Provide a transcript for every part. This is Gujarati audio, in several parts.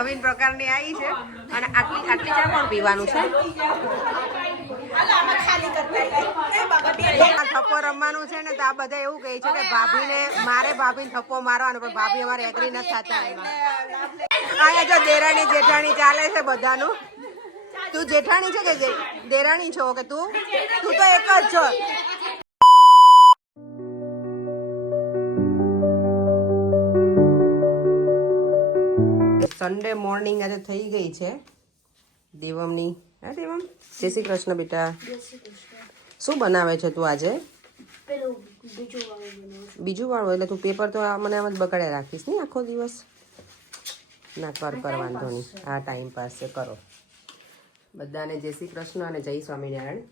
નવીન પ્રકારની આવી છે અને આટલી ચા પણ પીવાનું છે. થપ્પો રમવાનું છે ને તો આ બધા એવું કહે છે કે ભાભીને થપ્પો મારવાનો, પણ ભાભી અમારે એગ્રી નથી થતા. અહીંયા જો દેરાણી જેઠાણી ચાલે છે બધાનું. તું જેઠાણી છે કે દેરાણી છો કે તું તો એક જ છો. સન્ડે મોર્નિંગ આજે થઈ ગઈ છે દેવમની. હા દેવમ, જય શ્રી કૃષ્ણ બેટા. શું બનાવે છે તું આજે? બીજું વાળું એટલે તું પેપર તો મને આમ જ બગાડ્યા રાખીશ નહીં આખો દિવસ? ના કર વાંધો નહીં, આ ટાઈમ પાસ છે કરો. બધાને જય શ્રી કૃષ્ણ અને જય સ્વામિનારાયણ.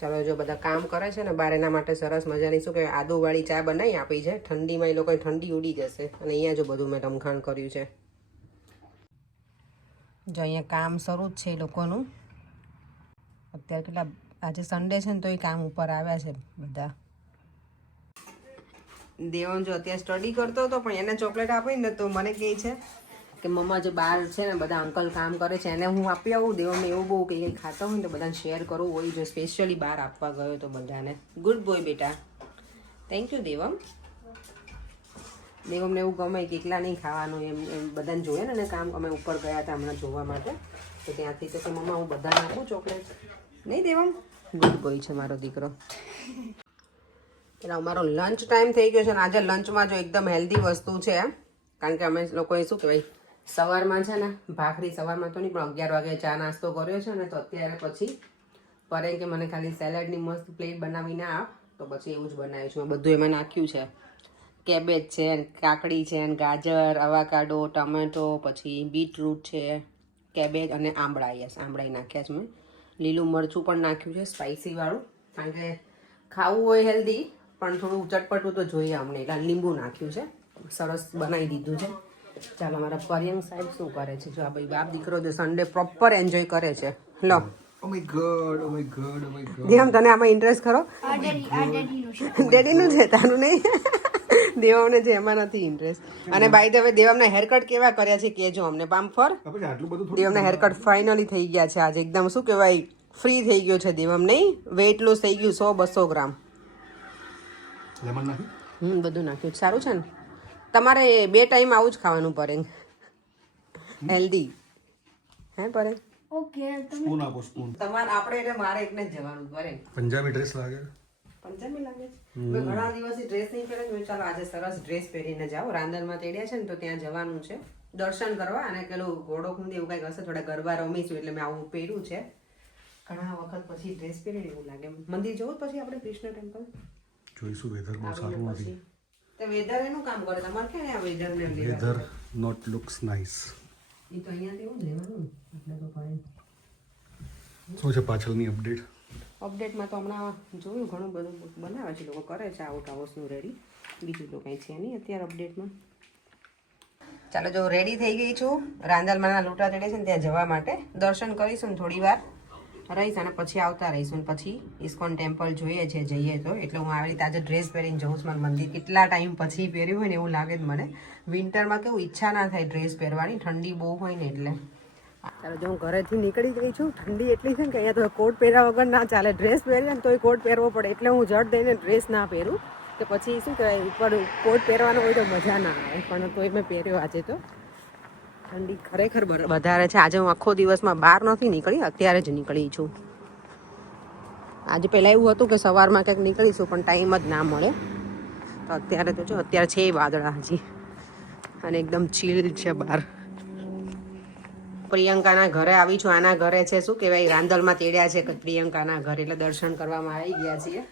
ચાલો જો બધા કામ કરે છે ને બહાર, એના માટે સરસ મજાની શું કહેવાય આદુવાળી ચા બનાવી આપી છે. ઠંડીમાં એ લોકોને ઠંડી ઉડી જશે. અને અહીંયા જો બધું મેં રમખાણ કર્યું છે. જો અહીંયા કામ શરૂ જ છે એ લોકોનું. અત્યારે કેટલા આજે સન્ડે છે ને તો એ કામ ઉપર આવ્યા છે બધા. દેવન જો અત્યારે સ્ટડી કરતો હતો પણ એને ચોકલેટ આપી ને તો મને કહે છે કે મમ્મા જે બહાર છે ને બધા અંકલ કામ કરે છે એને હું આપી આવું. દેવમને એવું બહુ કંઈ ખાતા હોય ને તો બધાને શેર કરવું હોય જો સ્પેશિયલી બહાર આપવા ગયો તો બધાને. ગુડ બોય બેટા, થેન્ક યુ દેવમ. દેવમને એવું ગમે કે એકલા નહીં ખાવાનું, એમ બધાને જોઈએ ને કામ. અમે ઉપર ગયા હતા હમણાં જોવા માટે તો ત્યાંથી તો મમ્મા હું બધાને આપું ચોકલેટ. નહીં દેવમ, ગુડ બોય છે મારો દીકરો. એટલે અમારો લંચ ટાઈમ થઈ ગયો છે ને આજે લંચમાં જો એકદમ હેલ્ધી વસ્તુ છે. કારણ કે અમે લોકોએ શું કહેવાય સવારમાં છે ને ભાખરી, સવારમાં તો નહીં પણ 11 વાગે ચા નાસ્તો કર્યો છે ને તો અત્યારે પછી પરે કે મને ખાલી સેલેડની મસ્ત પ્લેટ બનાવીને આપ, તો પછી એવું જ બનાવ્યું છું. બધું એમાં નાખ્યું છે. કેબેજ છે, કાકડી છે, ગાજર, અવાકાડો, ટમેટો, પછી બીટરૂટ છે, કેબેજ અને આંબળા. યસ, આંબળા નાખ્યા છે મેં. લીલું મરચું પણ નાખ્યું છે સ્પાઇસી વાળું, કારણ કે ખાવું હોય હેલ્ધી પણ થોડું ચટપટું તો જોઈએ અમને, એટલે લીંબુ નાખ્યું છે. સરસ બનાવી દીધું છે. ચાલો મારા પર્યંક સાહેબ શું કરે છે? જો આ ભાઈ બાપ દીકરો જો સન્ડે પ્રોપર એન્જોય કરે છે. લો દેવમ, તને આમાં ઇન્ટરેસ્ટ ખરો? ડેડીનું છે, તારું નહીં. દેવમને છે એમાં નથી ઇન્ટરેસ્ટ. અને બાય ધ વે દેવમના હેરકટ કેવા કર્યા છે કેજો અમને. પામફર દેવમના હેરકટ ફાઇનલી થઈ ગયા છે આજે. એકદમ શું કહેવાય ફ્રી થઈ ગયો છે દેવમ. નહીં વેઇટ લોસ થઈ ગયું 100-200 ગ્રામ. બધું નાખ્યું સારું છે ને. તમારે 2 ટાઈમ આવું જ ખાવાનું પડે, હેલ્ધી. હે પડે? ઓકે સ્પૂન આપો સ્પૂન. તમારે આપણે એટલે મારે એકને જ જવાનું પડે. પંજાબી ડ્રેસ લાગે? પંજાબી લાગે છે. મેં ઘણા દિવસથી ડ્રેસ નહીં પહેર્યો. મેં ચાલો આજે સરસ ડ્રેસ પહેરીને જાઓ. રાંદલમાં તેડ્યા છે ને તો ત્યાં જવાનું છે દર્શન કરવા. અને પેલું ઘોડો ખુંદી એવું કંઈક હશે, થોડા ગરબા રમીશું એટલે મેં આવું પહેર્યું છે. ઘણા વખત પછી ડ્રેસ પહેરીને એવું લાગે. મંદિર જવું પછી આપણે કૃષ્ણ ટેમ્પલ જોઈશું. વેધર બહુ સારું નથી. તો વેધર એનું કામ કરે. તમારે ક્યાં આ વેધર ને વેધર નોટ લુક્સ નાઇસ. એ તો અહીંયાથી એવું જ લેવાનું એટલે તો ફાઇન. શું છે પાછળની અપડેટ? અપડેટમાં તો હમણાં જોયું ઘણું બધું બનાવે છે લોકો, કરે છે આઉટ હાઉસનું રેડી. બીજું તો કંઈ છે નહીં અત્યારે અપડેટમાં. ચાલો જો રેડી થઈ ગઈ છું. રાંદલમાંના લોટા ચડે છે ને ત્યાં જવા માટે. દર્શન કરીશું ને થોડી વાર રહીશ અને પછી આવતા રહીશું. પછી ઇસ્કોન ટેમ્પલ જોઈએ છે, જઈએ તો. એટલે હું આવી રીતે આજે ડ્રેસ પહેરીને જઉં છું. મારું મંદિર કેટલા ટાઈમ પછી પહેર્યું હોય ને એવું લાગે જ મને. વિન્ટરમાં કેવું ઈચ્છા ના થાય ડ્રેસ પહેરવાની, ઠંડી બહુ હોય ને એટલે. ચાલો જો હું ઘરેથી નીકળી ગઈ છું. ઠંડી એટલી છે ને કે અહીંયા તો કોટ પહેર્યા વગર ના ચાલે. ડ્રેસ પહેરીએ ને તોય કોટ પહેરવો પડે. એટલે હું જટ દઈને ડ્રેસ ના પહેરું કે પછી શું કહેવાય ઉપર કોટ પહેરવાનો હોય તો મજા ના આવે. પણ તોય મેં પહેર્યો આજે. તો ઠંડી ખરેખર વધારે છે આજે. હું આખો દિવસમાં બહાર નથી નીકળી, અત્યારે જ નીકળી છું. આજે પહેલાં એવું હતું કે સવારમાં કંઈક નીકળીશું પણ ટાઈમ જ ના મળે. તો અત્યારે તો જો અત્યારે છે વાદળા હજી અને એકદમ ચીલ છે બહાર. પ્રિયંકાના ઘરે આવી છું. આના ઘરે છે શું કહેવાય રાંદલમાં તેડ્યા છે પ્રિયંકાના ઘરે, એટલે દર્શન કરવામાં આવી ગયા છીએ.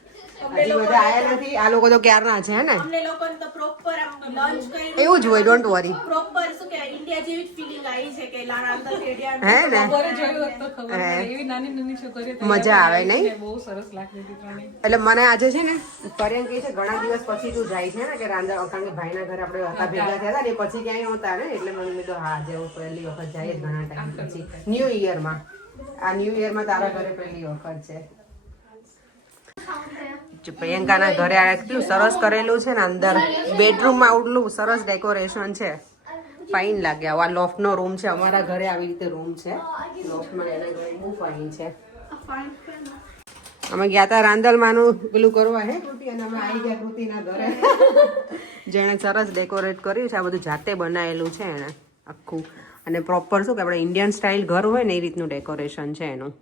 હજી બધા આયા નથી. આ લોકો તો ક્યારના છે ને. અમને લોકોને તો પ્રોપર લંચ કર્યું એવું જ હોય, ડોન્ટ વરી. પ્રોપર શું કે ઇન્ડિયા જેવી જ ફીલિંગ આવી છે કે રાંદલ રેડિયા હે ને ઘરે જોયું હોત તો ખબર પડે. એવી નાની નાની છોકરીઓ મજા આવે નહીં? બહુ સરસ લાગતી હતી ત્રણેય. એટલે મને આજે છે ને પર્યંક કહે છે ઘણા દિવસ પછી તું જાય છે ને કે રાંદલ, કારણ કે ભાઈના ઘરે આપણે હતા ભેગા થયા હતા ને પછી ક્યાંય નહોતા ને. એટલે મને કીધું હા આજે હું પહેલી વખત જાય જ ઘણા ટાઈમ પછી ન્યૂ યરમાં. આ ન્યૂ યરમાં તારા ઘરે પહેલી વખત છે. પ્રિયંકાના ઘરે કેટલું સરસ કરેલું છે ને. અંદર બેડરૂમમાં આટલું સરસ ડેકોરેશન છે. ફાઇન લાગે. આ લોફ્ટનો રૂમ છે, અમારા ઘરે આવી રીતે રૂમ છે લોફ્ટમાં, એના ઘરે બહુ ફાઇન છે. અમે ગયા હતા રાંદલમાંનું પેલું કરવા હે કૃતિ, અને અમે આવી ગયા કૃતિના ઘરે. જેણે સરસ ડેકોરેટ કર્યું છે, આ બધું જાતે બનાવેલું છે એને આખું, અને પ્રોપર શું કે આપણે ઇન્ડિયન સ્ટાઇલ ઘર હોય ને એ રીતનું ડેકોરેશન છે એનું.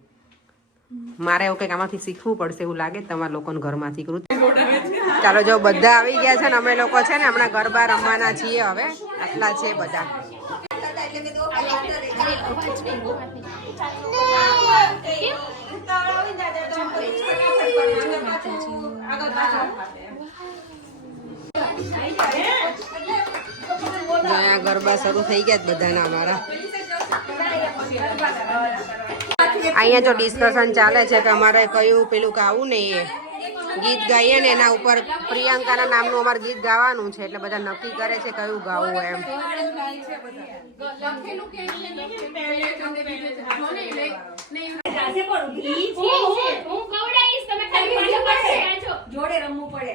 મારે એવું કંઈક આમાંથી શીખવું પડશે એવું લાગે તમારા લોકોને ઘરમાંથી કૃતિ. ચાલો જો બધા આવી ગયા છે ને, અમે લોકો છે ને હમણાં ગરબા રમવાના છીએ. હવે આટલા છે બધા. અહીંયા ગરબા શરૂ થઈ ગયા બધાના અમારા. અહીંયા જો ડિસ્કશન ચાલે છે કે અમારે કયું પેલું ગાવું ને એ ગીત ગાઈએ ને એના ઉપર પ્રિયંકાના નામનું અમારે ગીત ગાવાનું છે, એટલે બધા નક્કી કરે છે કયું ગાવું એમ. જોડે રમવું પડે.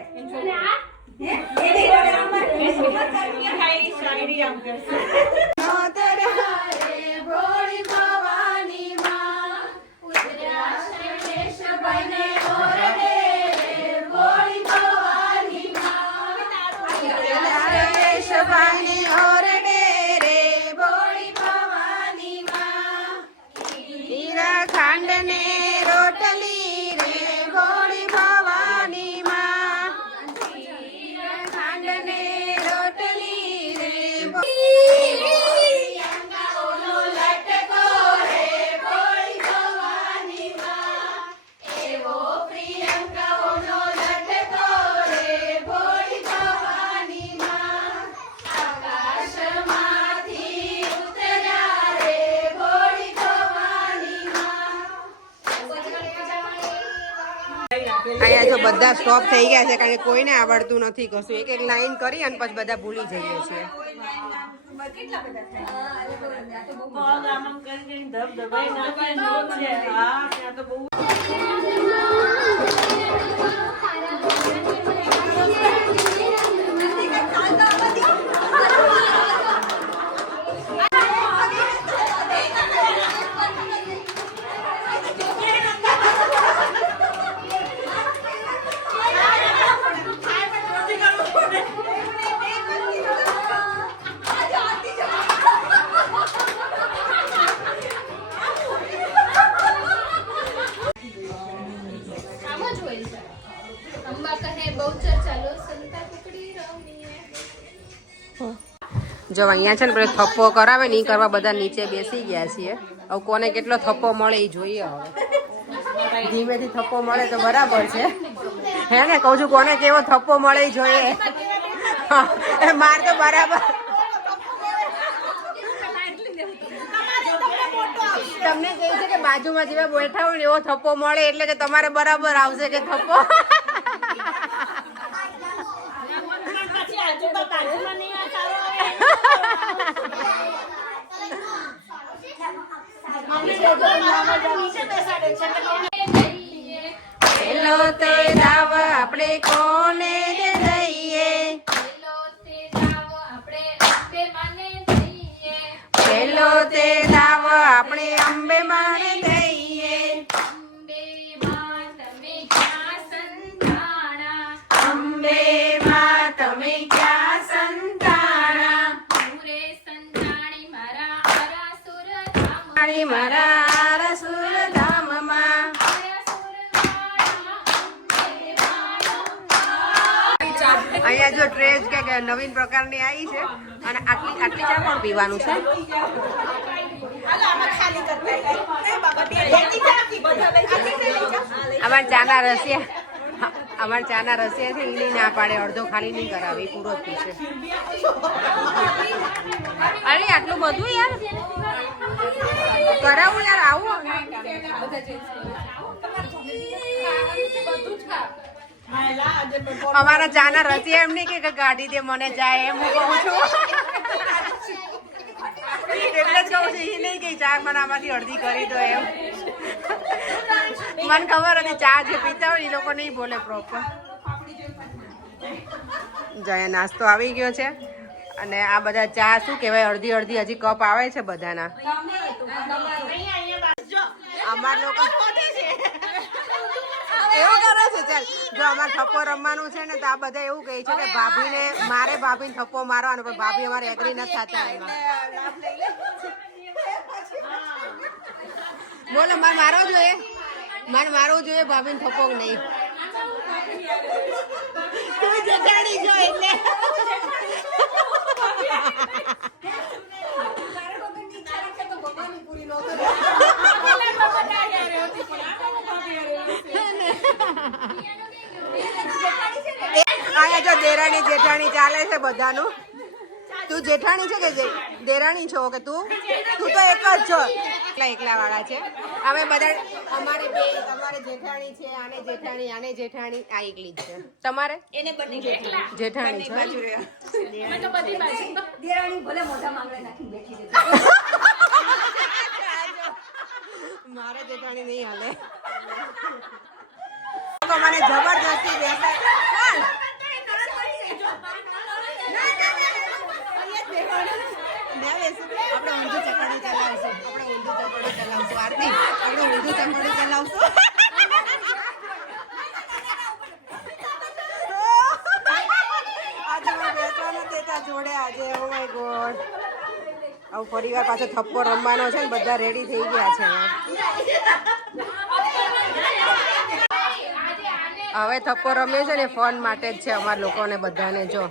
અહીંયા જો બધા સ્ટોપ થઈ ગયા છે કારણ કે કોઈને આવડતું નથી કશું. એક એક લાઈન કરી અને પછી બધા ભૂલી જઈએ છીએ. જો અહીંયા છે ને પેલો થપ્પો કરાવે ને એ કરવા બધા નીચે બેસી ગયા છીએ. હવે કોને કેટલો થપ્પો મળે એ જોઈએ. હવે ધીમેથી થપ્પો મળે તો બરાબર છે, હે ને? કહું છું કોને કેવો થપ્પો મળે એ જોઈએ. માર તો બરાબર. તમને કહે છે કે બાજુમાં જેવા બેઠા હોય ને એવો થપ્પો મળે એટલે કે તમારે બરાબર આવશે કે થપ્પો. પેલો તે દાવ આપણે કોને દઈએ, પેલો તે દાવ આપણે અંબે માને દઈએ. અંબે માં તમે ક્યાં સંતાણા, મારા રસુર ધામમાં. અહીંયા જો ટ્રેજ કે નવીન પ્રકારની આવી છે અને આટલી ચા પણ પીવાનું છે. અમારા ચાના રસિયા છે એ ના પાડે, અડધો ખાલી નહીં કરાવે, પૂરો જ પીશે. અરે આટલું બધું યાર કરાવું યાર, આવું. અમારા ચાના રસિયા એમ નહીં કે ગાડી દે મને જાય એમ હું કહું છું. એટલે જ કહું છું એ નહીં કે ચા બનાવવાથી અડધી કરી દો એમ. મને ખબર હતી ચા જે પીતા હોય એ લોકો નહીં બોલે પ્રોપર. જયા નાસ્તો આવી ગયો છે અને આ બધા ચા શું કહેવાય અડધી અડધી હજી કપ આવે છે બધાના. અમાર લોકો એવું કરે છે. ચાલ જો અમારે થપ્પો રમવાનું છે ને તો આ બધા એવું કહે છે કે ભાભીને ભાભીને થપ્પો મારવાનો, પણ ભાભી અમારે એગ્રી નથી થતા એમાં. બોલો મારે મારવો જોઈએ, મારે મારવું જોઈએ ભાભીને થપ્પો નહીં. તું જેઠાણી છો એટલે અહીંયા જો દેરાણી જેઠાણી ચાલે છે બધાનું. તું જેઠાણી છે કે દેરાણી છો કે તું તો એક જ છો? એકલા વાળા છે અમે બધા. અમારે જેઠાણી છે, આને જેઠાણી આ એકલી જ છે. તમારે જેઠાણી છે. મારે જેઠાણી નહીં હાલે. મને જબરદસ્તી બેસાય. આપણે ઊંધું ચકડી ચલાવશું. આરતી આપણે ઊંધું ચકડી ચલાવશું. આજે મને બેસવા નથી દેતા જોડે આજે. Oh my God. હવે ફરીવાર પાછો થપ્પો રમવાનો છે ને બધા રેડી થઈ ગયા છે. હવે થપ્પો રમ્યો છે ને ફોન માટે જ છે અમારા લોકોને બધાને. જો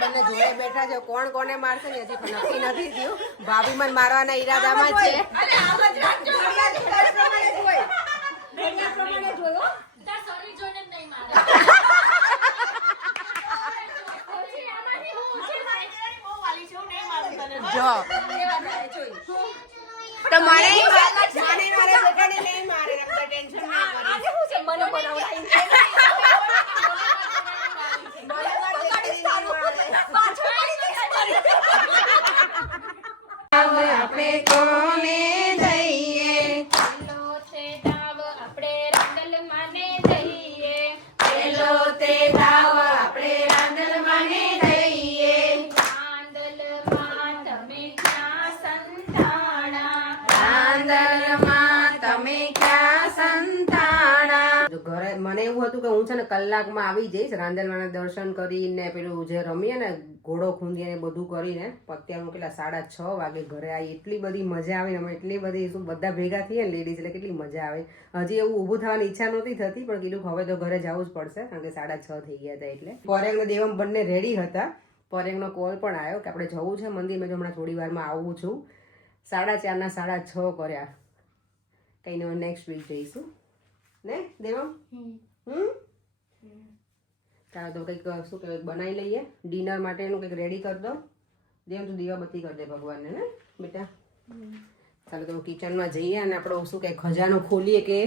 બંને જોડે બેઠા છે, કોણ કોને મારશે ને હજી નક્કી નથી થયું. ભાભી મને મારવાના ઈરાદામાં છે. જો તો મને નહીં મારે ટેન્શન ના આપણે કોને દઈએ આપણે રાંદલ માને દઈએ પેલો તે દાવ આપણે રાંદલ માને દઈએ. રાંદલમાં તમે ક્યાં સંતાણા રાંદલમાં તમે ક્યાં સંતાણા. ઘરે મને એવું હતું કે હું છે ને કલાકમાં આવી જઈશ રાંદલમાના દર્શન કરીને પેલું જે રમીએ ને ઘોડો ખૂંદીને બધું કરીને. અત્યારે હું કેટલા 6:30 વાગે ઘરે આવી. એટલી બધી મજા આવી. અમે એટલી બધી શું બધા ભેગા થઈએ ને લેડીઝ એટલે કેટલી મજા આવે. હજી એવું ઊભું થવાની ઈચ્છા નહોતી થતી પણ કીધું હવે તો ઘરે જવું જ પડશે કારણ કે 6:30 થઈ ગયા હતા. એટલે પરેંગ ને દેવમ બંને રેડી હતા. પરેંગનો કોલ પણ આવ્યો કે આપણે જવું છે મંદિર. મેં હમણાં થોડી વારમાં આવું છું. 4:30 6:30 કર્યા. કંઈ નહીં નેક્સ્ટ વીક જઈશું ને દેવમ. ચાલો તો કંઈક શું કહેવાય બનાવી લઈએ ડિનર માટેનું. કંઈક રેડી કરી દો. દેવ તું દીવાબત્તી કરી દે ભગવાનને ને બેટા. ચાલો તો કિચનમાં જઈએ અને આપણે શું કંઈ ખજાનો ખોલીએ કે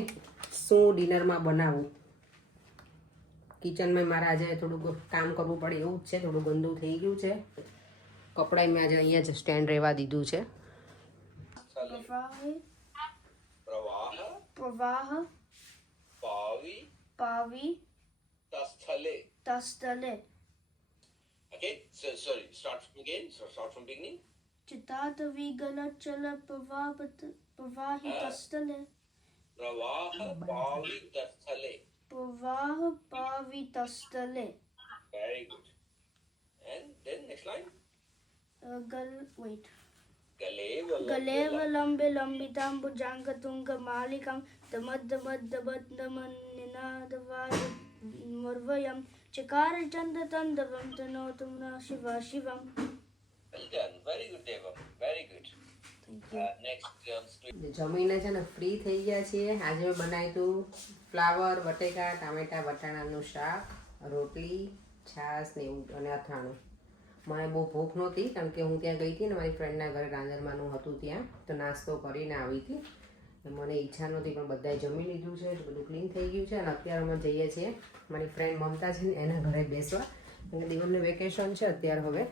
શું ડિનરમાં બનાવવું. કિચનમાં મારે આજે થોડુંક કામ કરવું પડે એવું જ છે. થોડું ગંદુ થઈ ગયું છે. કપડાં મેં આજે અહીંયા જ સ્ટેન્ડ રહેવા દીધું છે. પ્રવાહ પાવી તસ્થલે. Okay, so sorry, start from again. So start from beginning. चितात विगलचल प्रवाहि तस्थले. Pravah pavitastale. प्रवाह पावितस्थले. Very good. And then next line. गलेव लंबे लंबितांबुजांग तुंग मालिकं दमद्दमद्दबद्दमनिनादवायुमर्वयं चकार चंद तंदवं तनोतुम न शिवा शिवं. Well done. Very good, Devam. Very good. Next, જમીને છે ને ફ્રી થઈ ગયા છીએ. આજે મેં બનાવ્યું હતું ફ્લાવર બટેકા ટામેટા વટાણાનું શાક, રોટલી, છાશ ને એવું અને અથાણું. મને બહુ ભૂખ નહોતી કારણ કે હું ત્યાં ગઈ હતી ને મારી ફ્રેન્ડના ઘરે રાંદરમાનું હતું ત્યાં તો નાસ્તો કરીને આવી હતી. મને ઈચ્છા નહોતી પણ બધાએ જમી લીધું છે. બધું ક્લીન થઈ ગયું છે અને અત્યારે અમે જઈએ છીએ મારી ફ્રેન્ડ મમતા છે ને એના ઘરે બેસવા. અને દિવસને વેકેશન છે અત્યારે હવે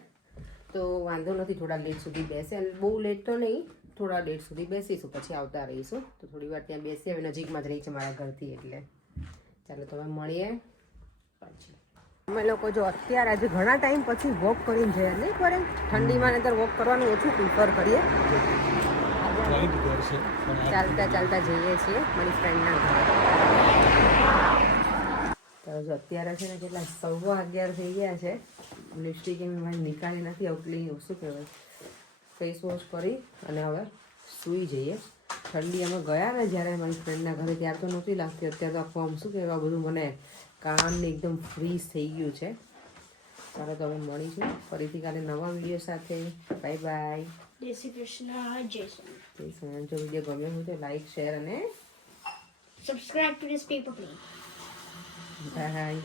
તો વાંધો નથી. થોડા લેટ સુધી બેસે અને બહુ લેટ તો નહીં, થોડા લેટ સુધી બેસીશું પછી આવતા રહીશું. તો થોડી વાર ત્યાં બેસીએ. હવે નજીકમાં જ રહી છે મારા ઘરથી એટલે ચાલો તમે મળીએ પછી. અમે લોકો જો અત્યારે આજે ઘણા ટાઈમ પછી વોક કરીને જઈએ નહીં કરે ઠંડીમાં નહીંતર વોક કરવાનું ઓછું પ્રિફર કરીએ ચાલતા ચાલતા જઈએ છીએ મારી ફ્રેન્ડના ઘરે જો અત્યારે છે ને કેટલા 11:15 થઈ ગયા છે લિપસ્ટિક એમ મારી નીકાળી નથી આટલી શું કહેવાય ફેસ વોશ કરી અને હવે સૂઈ જઈએ ઠંડી અમે ગયા ને જ્યારે મારી ફ્રેન્ડના ઘરે ત્યાર તો નહોતી લાગતી અત્યારે તો આખું આમ શું કહેવાય બધું મને કામને એકદમ ફ્રીઝ થઈ ગયું છે ચાલો તો હવે મળીશું ફરીથી કાલે નવા વિડીયો સાથે બાય બાય જય શ્રી કૃષ્ણ જય સોમનાથ. જો વિડીયો ગમ્યો હોય તો લાઈક શેર અને Subscribe to this paper plane. By